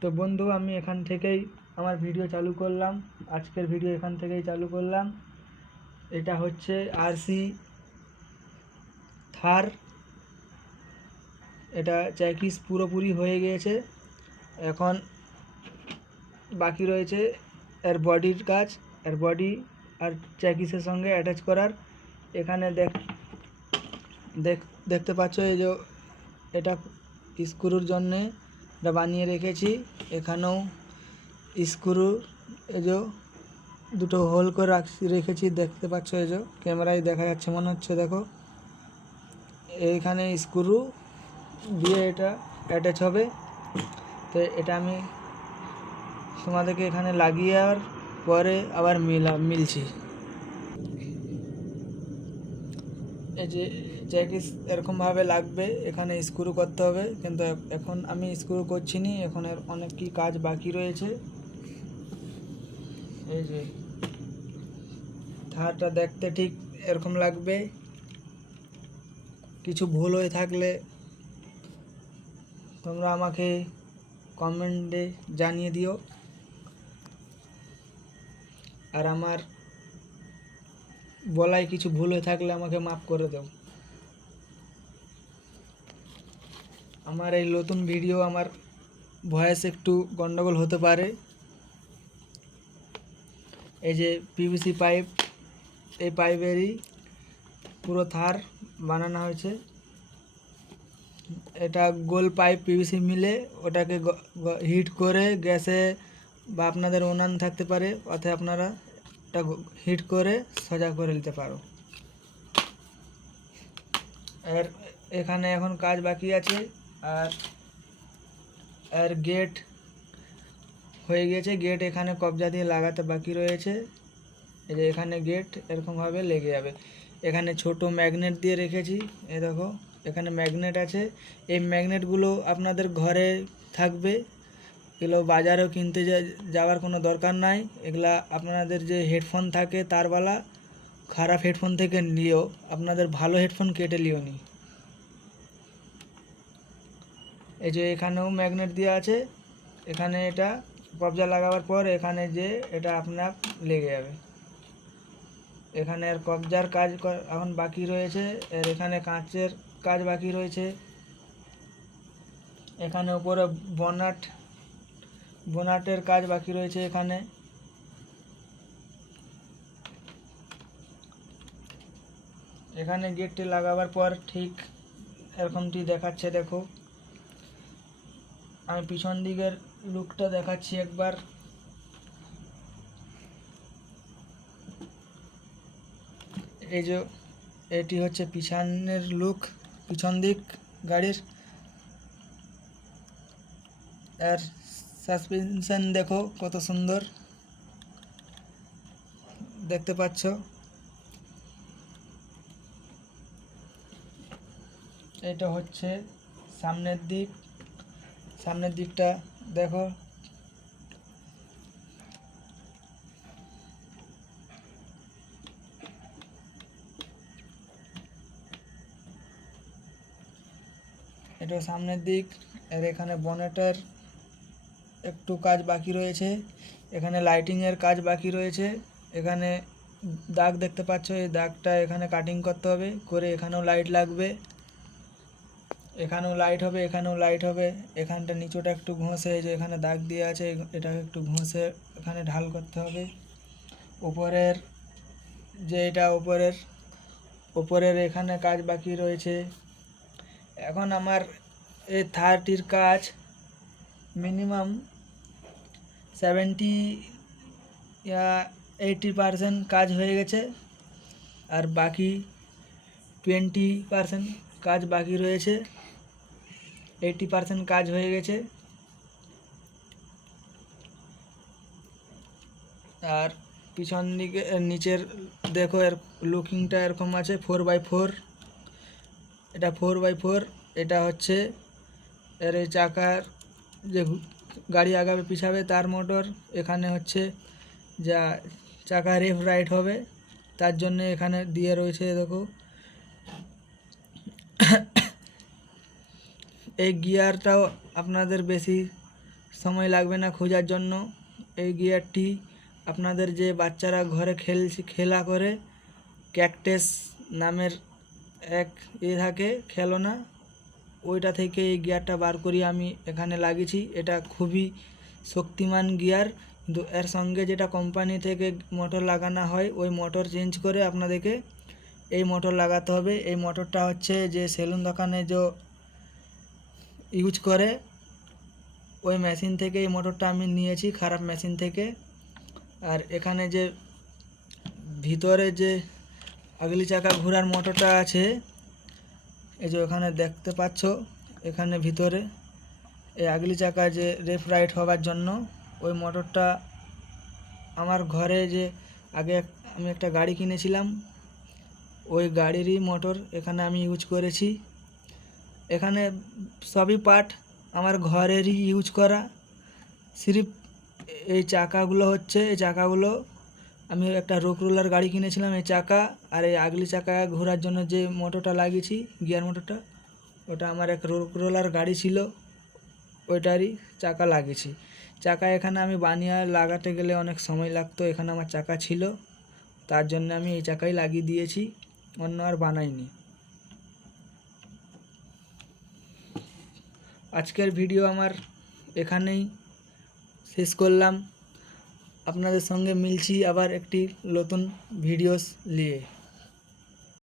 তো বন্ধু, আমি এখান থেকেই আমার ভিডিও চালু করলাম। আজকের ভিডিও এখান থেকেই চালু করলাম। এটা হচ্ছে আরসি থার। এটা চ্যাকিস পুরোপুরি হয়ে গিয়েছে। এখন বাকি রয়েছে এর বডির কাজ, এর বডি আর চ্যাকিসের সঙ্গে অ্যাটাচ করার। এখানে দেখতে পাচ্ছ, এই যে এটা স্ক্রুর জন্যে এটা বানিয়ে রেখেছি। এখানেও স্ক্রু এই যে দুটো হোল করে রেখেছি, দেখতে পাচ্ছ। এই যে ক্যামেরায় দেখা যাচ্ছে মনে হচ্ছে, দেখো এইখানে স্ক্রু দিয়ে এটা অ্যাটাচ হবে। তো এটা আমি তোমাদেরকে এখানে লাগিয়ে আর পরে আবার মিলছি। এই যে জ্যাকিস এরকমভাবে লাগবে, এখানে স্ক্রু করতে হবে, কিন্তু এখন আমি স্ক্রু করছি নি, এখন অনেক কি কাজ বাকি রয়েছে। এই যে ধারটা দেখতে ঠিক এরকম লাগবে। কিছু ভুল হয়ে থাকলে তোমরা আমাকে কমেন্টে জানিয়ে দিও, আর আমার বলায় কিছু ভুল হয়ে থাকলে আমাকে মাফ করে দাও। আমার এই নতুন ভিডিও, আমার ভয়েস একটু গন্ডগোল হতে পারে। এই যে পিভিসি পাইপ, এই পাইপেরই পুরো থার বানানো হয়েছে। এটা গোল পাইপ পিভিসি মিলে ওটাকে হিট করে গ্যাসে বা আপনাদের উনান থাকতে পারে, অর্থাৎ আপনারা এটা হিট করে সোজা করে নিতে পারো। আর এখানে এখন কাজ বাকি আছে। আর এর গেট হয়ে গেছে। গেট এখানে কবজা দিয়ে লাগাতে বাকি রয়েছে। এই যে এখানে গেট এরকমভাবে লেগে যাবে। এখানে ছোট ম্যাগনেট দিয়ে রেখেছি। এই দেখো এখানে ম্যাগনেট আছে। এই ম্যাগনেটগুলো আপনাদের ঘরে থাকবে, এগুলো বাজারেও কিনতে যাওয়ার কোনো দরকার নাই। এগুলা আপনাদের যে হেডফোন থাকে তারওয়ালা, খারাপ হেডফোন থেকে নিও, আপনাদের ভালো হেডফোন কেটে নিও নি। এই যে এখানেও ম্যাগনেট দেওয়া আছে। এখানে এটা কবজা লাগাবার পর এখানে যে এটা আপনার লেগে যাবে। এখানে আর কবজার কাজ এখন বাকি রয়েছে। এর এখানে কাঁচের কাজ বাকি রয়েছে। এখানে উপরে বোনাটের কাজ বাকি রয়েছে। এখানে গেটটি লাগাবার পর ঠিক এরকমটি দেখাচ্ছে। দেখো আমি পিছন দিকের লুকটা দেখাচ্ছি একবার। এই যে এটি হচ্ছে পিছনের লুক, পিছন দিক গাড়ির। আর সাসপেনশন দেখো কত সুন্দর দেখতে পাচ্ছ। এটা হচ্ছে সামনের দিকটা দেখো। এটা সামনের দিক। আর এখানে বনেটের একটু কাজ বাকি রয়েছে। এখানে লাইটিংয়ের কাজ বাকি রয়েছে। এখানে দাগ দেখতে পাচ্ছ, এই দাগটা এখানে কাটিং করতে হবে, করে এখানেও লাইট লাগবে, এখানেও লাইট হবে, এখানেও লাইট হবে। এখানটা নিচুটা একটু ঘষে, এই যে এখানে দাগ দিয়ে আছে, এটাকে একটু ঘষে এখানে ঢাল করতে হবে। উপরের যে এটা উপরের এখানে কাজ বাকি রয়েছে। এখন আমার এই থারটির কাজ মিনিমাম 70 या 80% কাজ হয়ে গেছে, আর বাকি 20% কাজ বাকি রয়েছে। 80% কাজ হয়ে গেছে। আর পিছন দিকে নিচের দেখো, এর লুকিংটা এরকম আছে 4x4। এটা 4x4। এটা হচ্ছে এর এই চাকার যে গাড়ি আগাবে পিছাবে তার মোটর। এখানে হচ্ছে যা চাকা লেফট রাইট হবে তার জন্য এখানে দিয়ে রয়েছে। দেখো এই গিয়ারটাও আপনাদের বেশি সময় লাগবে না খোঁজার জন্য। এই গিয়ারটি আপনাদের যে বাচ্চারা ঘরে খেলা করে, ক্যাকটাস নামের এক থাকে খেলনা, ওইটা থেকে এই গিয়ারটা বার করি আমি এখানে লাগিয়েছি। এটা খুবই শক্তিমান গিয়ার, কিন্তু এর সঙ্গে যেটা কোম্পানি থেকে মোটর লাগানো হয় ওই মোটর চেঞ্জ করে আপনাদেরকে এই মোটর লাগাতে হবে। এই মোটরটা হচ্ছে যে সেলুন দোকানে যে ইউজ করে ওই মেশিন থেকে এই মোটরটা আমি নিয়েছি, খারাপ মেশিন থেকে। আর এখানে যে ভিতরে যে আগলি চাকা ঘোরার মোটরটা আছে, এই যে ওখানে দেখতে পাচ্ছ, এখানে ভিতরে এই আগলি চাকা যে লেফট রাইট হওয়ার জন্য ওই মোটরটা আমার ঘরে যে আগে আমি একটা গাড়ি কিনেছিলাম ওই গাড়িরই মোটর এখানে আমি ইউজ করেছি। এখানে সবই পার্ট আমার ঘরেরই ইউজ করা, সিরিফ এই চাকাগুলো হচ্ছে, এই চাকাগুলো আমি একটা রোক রোলার গাড়ি কিনেছিলাম, এই চাকা আর এই আগলি চাকা ঘোরার জন্য যে মোটরটা লাগিয়েছি গিয়ার মোটরটা, ওটা আমার এক রোক রোলার গাড়ি ছিল, ওইটারই চাকা লাগিয়েছি। চাকা এখানে আমি বানিয়ে লাগাতে গেলে অনেক সময় লাগতো, এখানে আমার চাকা ছিল, তার জন্য আমি এই চাকাই লাগিয়ে দিয়েছি, অন্য আর বানাইনি। আজকের ভিডিও আমার এখানেই শেষ করলাম। আপনাদের সঙ্গে মিলছি আবার একটি নতুন ভিডিওস নিয়ে।